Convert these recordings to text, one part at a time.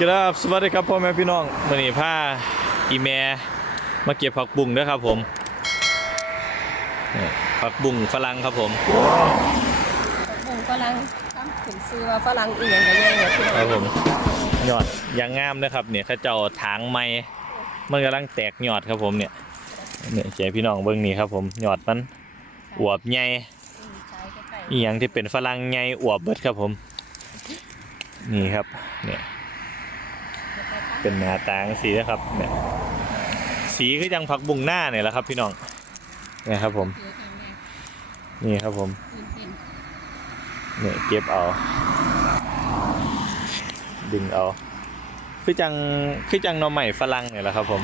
ครับสวัสดีครับพ่อแม่พี่น้องวันนี้พาอีแม่มาเก็บผักบุ้งด้วยครับผมนี่ผักบุ้งฝรั่งครับผมบุงฝรั่งทำถึงซื้อว่าฝรั่งเอียงกันยังไงพี่น้องครับผมยอดยางงามนะครับเนี่ยเขาเจ้าถางไม้มันกำลังแตกยอดครับผมเนี่ยเนี่ยเจ๊พี่น้องเบิ้งนี่ครับผมยอดมันอวบใหญ่ใช้ใกล้อีหยังที่เป็นฝรั่งใหญ่อวบเบิดครับผม นี่ครับเนี่ยๆ เป็นหน้าตางสีนะครับเนี่ยสีคือจังผักบุ้งหน้าเนี่ยแหละครับ พี่น้องนี่ครับผมนี่ครับผมเนี่ยเก็บเอา ดึงเอาคือจังคือจังน่อใหม่ฝรั่งเนี่ยแหละครับผม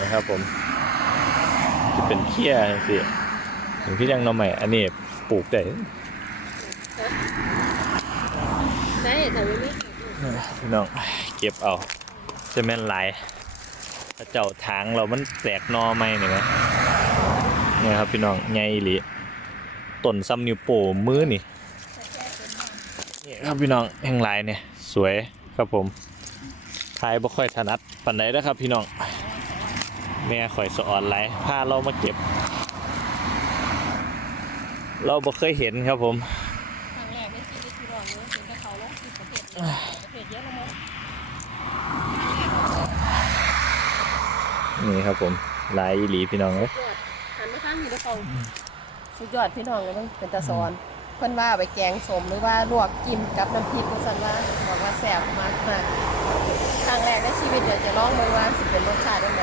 นะครับผมจะเป็นเขี้ยสิถึงคือจังน่อใหม่อันนี้ปลูกได้ ได้แต่ไม่มีพี่น้องเก็บเอาจะแม่นหลายเจ้าทางเรามันแตกนอไหมเนี่ยนะนี่ครับพี่น้องใหญ่อีหลีต้นซ้ำนิวโป้มือนี่นี่ครับพี่น้องแห่งหลายเนี่ยสวยครับผมทายบ่ค่อยถนัดปันใดนะครับพี่น้องแม่ข่อยสอนหลพาเรามาเก็บ เราบ่เคยเห็นครับผม นี้ประเทศเยอะแล้วมั้งนี่ครับผมหลายอีหลีพี่น้องเอ้ยยอดหันมาทางนี้ด้วยเขาสุดยอดพี่น้องเลยมั้งเป็นตาซอนเพิ่นว่าเอาไปแกงสมหรือว่าลวกกินกับน้ำพริกคุณสันว่าบอกว่าแซ่บมากมากครั้งแรกในชีวิตเดี๋ยวจะลองดูว่าสิเป็นรสชาติยังไง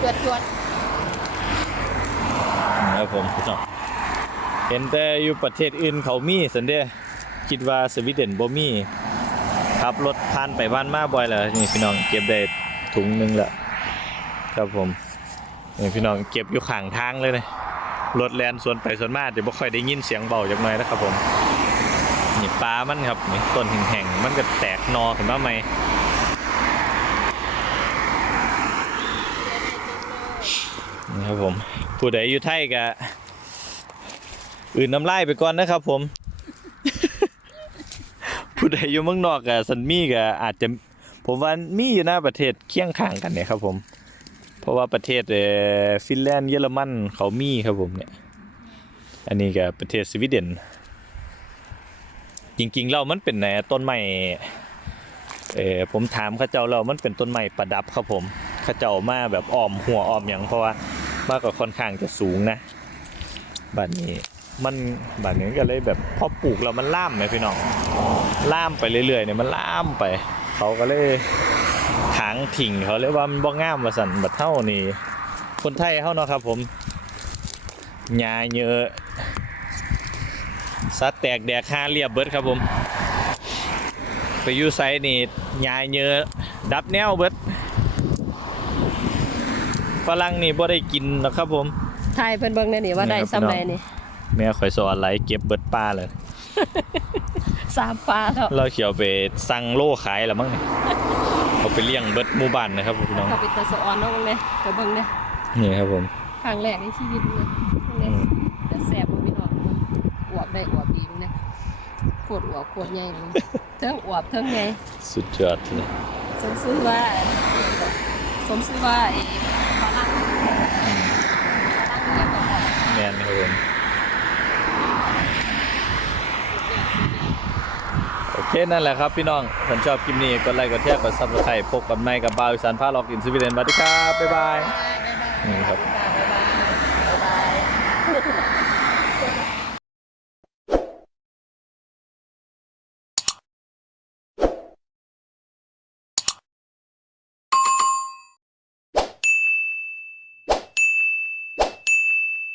จวดจวดครับผมพี่น้องเห็นแต่อยู่ประเทศอื่นเขามีสันเด้ คิดว่าสวีเดนบ่มีขับรถผ่านไปผ่านมาบ่อยแล้วนี่พี่น้องเก็บได้ถุงหนึงละครับผมนี่พี่น้องเก็บอยู่ข้างทางเลยนะรถแลนส่วนไปส่วนมาเดี๋ยวบ่ค่อยได้ยินเสียงเบาจักหน่อยนะครับผมนี่ปลามันครับนี่ต้นแห้งๆมันก็แตกนอขึ้นมาใหมนี่ครับผมผู้ใดอยู่ไทยก็อื่นน้ำลายไปก่อนนะครับผม ผู้ใดอยู่เมืองนอกกับซันมี่ก็อาจจะผมว่ามีอยู่หน้าประเทศเคียงข้างกันเนี่ยครับ ผม เพราะว่าประเทศเออฟินแลนด์เยอรมันเขามีครับผมเนี่ย อันนี้ก็ประเทศสวีเดน จริงๆแล้วมันเป็นแหนต้นไม้เออผมถามข้าเจ้าแล้วมันเป็นต้นไม้ประดับครับผมข้าเจ้ามาแบบอ้อมหัวอ้อมอย่างเพราะว่ามากก็ค่อนข้างจะสูงนะบัดนี้ มันแบัดนี้ก็เลยแบบพอปลูกแล้วมันล่ามไหมพี่น้องล่ามไปเรื่อยๆเนี่ยมันล่ามไป เขาก็เลยถางถิ่งเขาเรียกว่ามันบ่งามว่าสันบัดเท่านี่คนไทยเฮาเนาะครับ ผมหญ้าเยอะสัตว์แตกแดกหาเรียบเบิดครับผม ไปอยู่ไซนี่หญ้าเยอะดับแนวเบิดฝรั่งนี่บ่ได้กินหรอกครับผมไทยเพิ่นเบิ่งแน่นี่ว่าได้ซ้ำใดนี่ แม่ข่อยสอนไหลเก็บเบิดปลาเลยสามปลาแล้วเราเขียวไปสั่งโลขายแล้วมั้งเนี่ยเอาไปเลี้ยงเบิดหมู่บ้านนะครับพี่น้องเขาเป็นตาสะออนเน้องเลยไปเบิ่งเนี่ยนี่ครับผมครั้งแรกในชีวิตเลยเนี่ยจะแซ่บบ่พี่น้องมันอวบได้อวบดีมันเนี่ยโคตรอวบโคตรใหญ่เลยเทั้งอวบเทั้งใหญ่สุดยอดเลยสมชื่อว่าสมชื่อว่าไอ้ฝรั่งฝรั่งเนี่ยก็บอก แม่นครับผมโอเค นั่นแหละครับพี่น้องถ้าชอบคลิปนี้กดไลค์กดแชร์กดซับสไครต์พบกับไมค์กับบาวอีสานพาล็อกอินสวีเดนสวัสดีครับบ๊ายบายบ๊ายบายนี่ครับ บ๊ายบายบ๊ายบาย